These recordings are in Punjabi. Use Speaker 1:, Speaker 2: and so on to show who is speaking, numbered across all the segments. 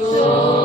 Speaker 1: Oh.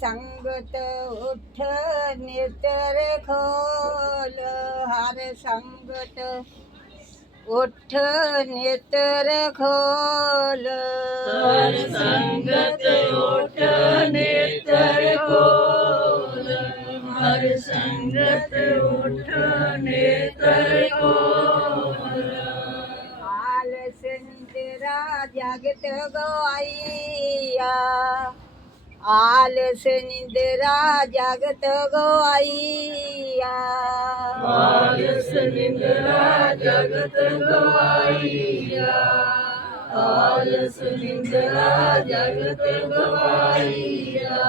Speaker 2: ਸੰਗਤ ਉਠ ਨਿਤਰ ਖੋਲ ਹਰ ਸੰਗਤ ਉਠ ਨਿਤਰ ਖੋਲ।
Speaker 3: ਹਰ ਸੰਗਤ ਉਠ ਨੇਤਰ ਕੋਲ ਹਰ ਸੰਗਤ ਉਠ ਨੇਤਰ ਕੋਲ
Speaker 2: ਹਾਲ ਸਿੰਦਰਾ ਜਗਤ ਗਵਾਈਆ ਆਲਸ ਨਿੰਦਰਾ ਜਗਤ ਗਵਾਈਆ
Speaker 3: ਆਲਸ ਨਿੰਦਰਾ ਜਗਤ ਗਵਾਈਆ ਆਲਸ ਨਿੰਦਰਾ ਜਗਤ ਗਵਾਈਆ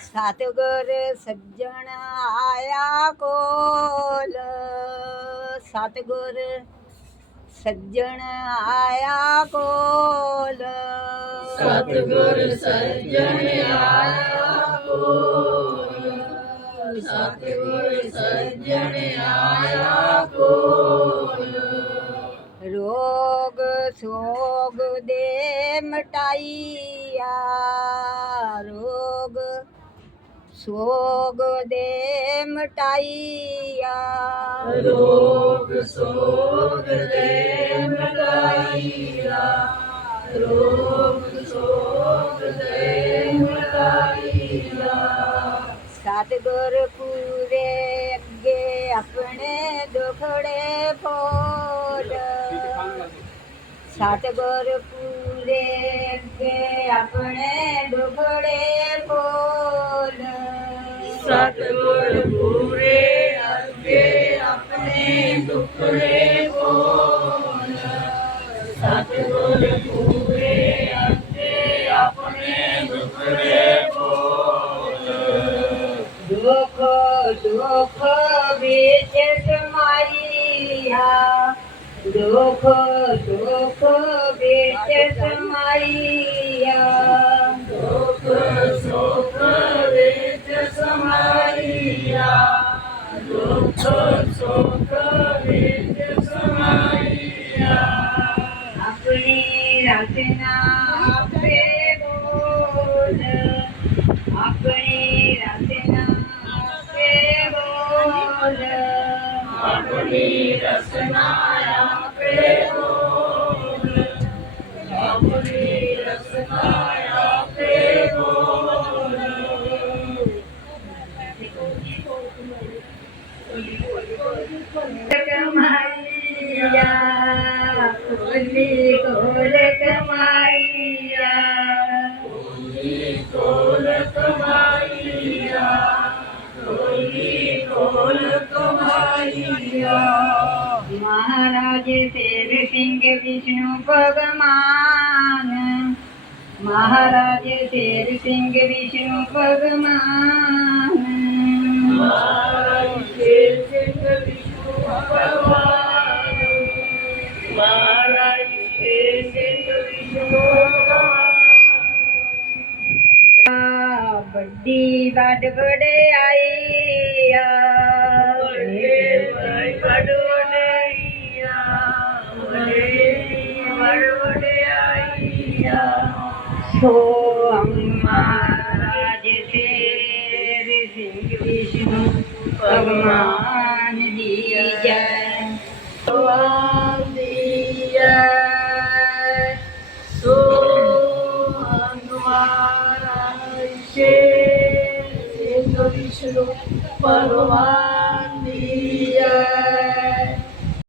Speaker 2: ਸਤਿਗੁਰ ਸੱਜਣ ਆਇਆ ਕੋਲ ਸਤਿਗੁਰ ਸੱਜਣ ਆਇਆ ਕੋਲ
Speaker 3: ਸਤਿਗੁਰ ਸੱਜਣ ਆਇਆ ਕੋਲ। ਸਤਿਗੁਰ ਸੱਜਣ ਆਇਆ ਕੋਲ।
Speaker 2: ਰੋਗ ਸੋਗ ਦੇ ਮਟਾਈਆ। ਰੋਗ ਸੋਗ ਦੇ ਮਟਾਈਆ।
Speaker 3: ਰੋਗ ਸੋਗ ਦੇ ਮਟਾਈਆ।
Speaker 2: ਸਤਿਗੁਰ ਪੂਰੇ ਅੱਗੇ ਆਪਣੇ ਦੁਖੜੇ ਫੋਲ ਸਤਿਗੁਰ ਪੂਰੇ ਅੱਗੇ ਆਪਣੇ ਦੁਖੜੇ ਫੋਲ
Speaker 3: ਸਤਿਗੁਰ ਪੂਰੇ ਅੱਗੇ ਆਪਣੇ ਦੁਖੜੇ ਬੋਲ। ਸਤਿਗੁਰ
Speaker 2: દુઃખ દુઃખ વેચે મારિયા દુઃખ દુઃખ વેચે મારિયા
Speaker 3: દુઃખ સુખ વેચે મારિયા
Speaker 2: Hola. महाराज शेर सिंह विष्णु भगवान महाराज शेर सिंह विष्णु भगवान
Speaker 3: महाराज शेर सिंह विष्णु भगवान महाराज शेर सिंह विष्णु भगवान
Speaker 2: बड़ी बड़ बड़े आई സോ അമ്മ രാജസേവി സിംഗ് വിഷ്ണു ഭഗവാൻ ദീയ ഭഗവാൻ ദീയ സോ അമ്മ രാജസേവി സിംഗ് വിഷ്ണു ഭഗവാൻ